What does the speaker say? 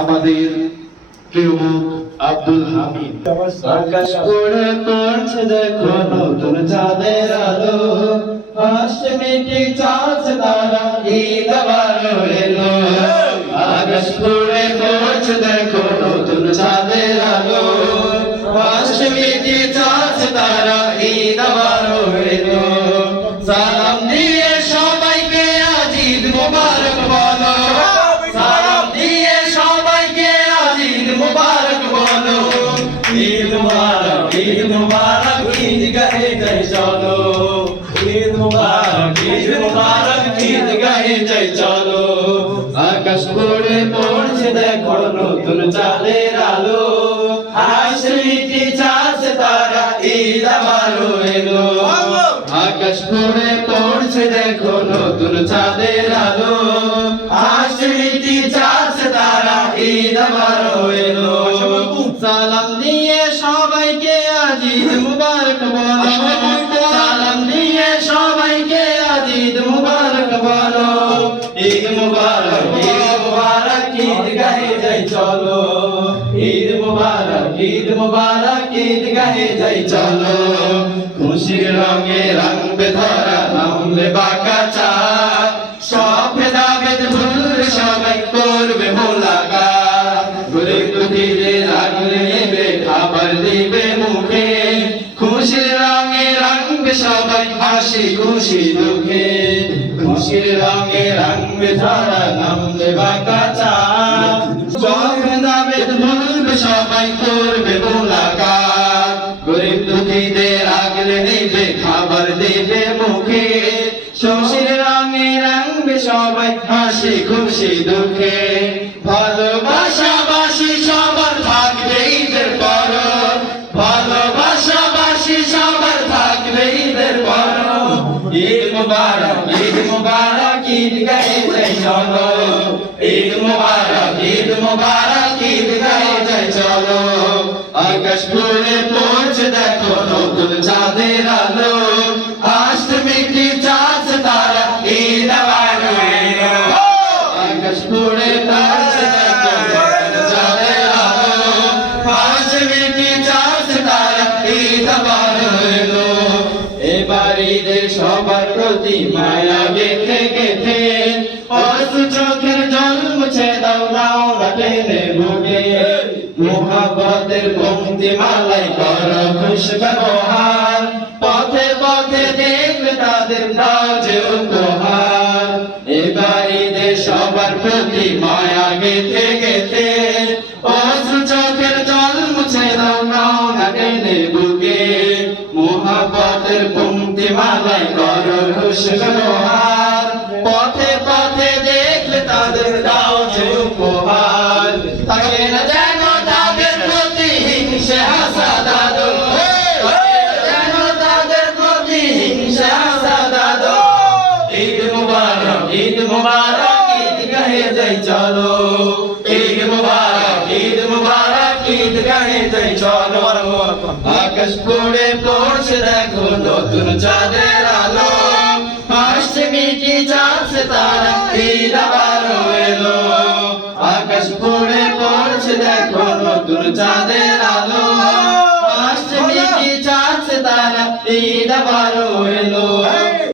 আমাদের প্রিয় মুখ আব্দুল হামিদ। আকাশ করে পড়ছে দেখো নতুন চাঁদের আলো, হাসছে মিটি চাঁদ তারা, ঈদ আবার এলো। আকাশ করে পড়ছে দেখো নতুন চাঁদের আলো, হাসছে মিটি চাঁদ তারা, ঈদ আবার এলো। সালাম দিয়ে সবাইকে আজ ঈদ মোবারক বলো, সালাম দিয়ে সবাইকে আজ ঈদ মোবারক বলো। ঈদ মুবারক, ঈদ মুবারক, ঈদ গাহে যাই চলো। ঈদ মুবারক, ঈদ মুবারক, ঈদ গাহে যাই চলো। আকাশ করে পড়ছে দেখো নতুন চাঁদের আলো, হাসছে মিটি চাঁদ তারা, ঈদ আবার এলো। আকাশ করে পড়ছে দেখো নতুন চাঁদের আলো, হাসছে মিটি চাঁদ তারা, ঈদ আবার এলো। সালাম দিয়ে সবাইকে আজ ঈদ মুবারক বলো, সালাম দিয়ে সবাইকে আজ ঈদ মুবারক বলো। ঈদ মুবারক, ঈদ মুবারক, ঈদ গাহে যাই চলো। ঈদ মুবারক, ঈদ মুবারক, ঈদ গাহে যাই চলো। খুশির রঙে রাঙবে ধরা, নামবে বাঁকা চাঁদ, সব ভেদাভেদ ভুলে সবাই করবে মোলাকাত। গরিব দুঃখীদের আগলে নেবে, খাবার দিবে মুখে, খুশির রঙে রাঙবে সবাই, হাসি খুশি দুঃখে। খুশির রঙে রাঙবে ধরা, নামবে বাঁকা চাঁদ, সব ভেদাভেদ ভুলবে সবাই করবে মোলাকাত। গরিব দুঃখীদের আগলে নেবে, খাবার দেবে মুখে, খুশির রঙে রাঙবে সবাই, হাসি খুশি দুঃখে। ভালোবাসাবাসী সবার থাকবে ঈদের পরব, ভালোবাসাবাসী সবার থাকবে ঈদের পরব। ঈদ মুবারক, ঈদ মুবারক, ঈদ গাহে যাই চলো। ঈদ মুবারক, ঈদ মুবারক, ঈদ গাহে যাই চলো। আকাশ করে পড়ছে দেখো নতুন চাঁদের আলো, হাসছে মিটি চাঁদ তারা, ঈদ আবার এলো। আকাশ করে পড়ছে দেখো নতুন চাঁদের আলো, হাসছে মিটি চাঁদ তারা, ঈদ আবার এলো। এবার ঈদের সবার প্রতি মায়া গেথে গেথে, অশ্রু চোখের জল মুছে দাও, নাও না টেনে বুকে। মুহাব্বতের পংক্তি মালাই করো খুশ ব্যবহার, পথে পথে দেখবে তাদের দাও যে উপহার। এবার ঈদের সবার প্রতি মায়া গেথে গেথে, অশ্রু চোখের জল মুছে দাও, নাও না টেনে বুকে। মুহাব্বতের পংক্তি মালাই করো খুশ ব্যবহার, পথে পথে দেখলে তাদের দাও যে উপহার। থাকে না যেন তাদের প্রতি হিংসে হাসাদ আদর, যেন তাদের প্রতি হিংসে হাসাদ আদর। ঈদ মুবারক, ঈদ মুবারক, ঈদ গাহে যাই চলো। ঈদ মুবারক, ঈদ মুবারক, ঈদ গাহে যাই চলো। আকাশ করে পড়ছে দেখো নতুন চাঁদের আলো, হাসছে মিটি চাঁদ তারা, ঈদ আবার এলো। আকাশ করে পড়ছে দেখো নতুন চাঁদের আলো, হাসছে মিটি চাঁদ তারা, ঈদ আবার এলো।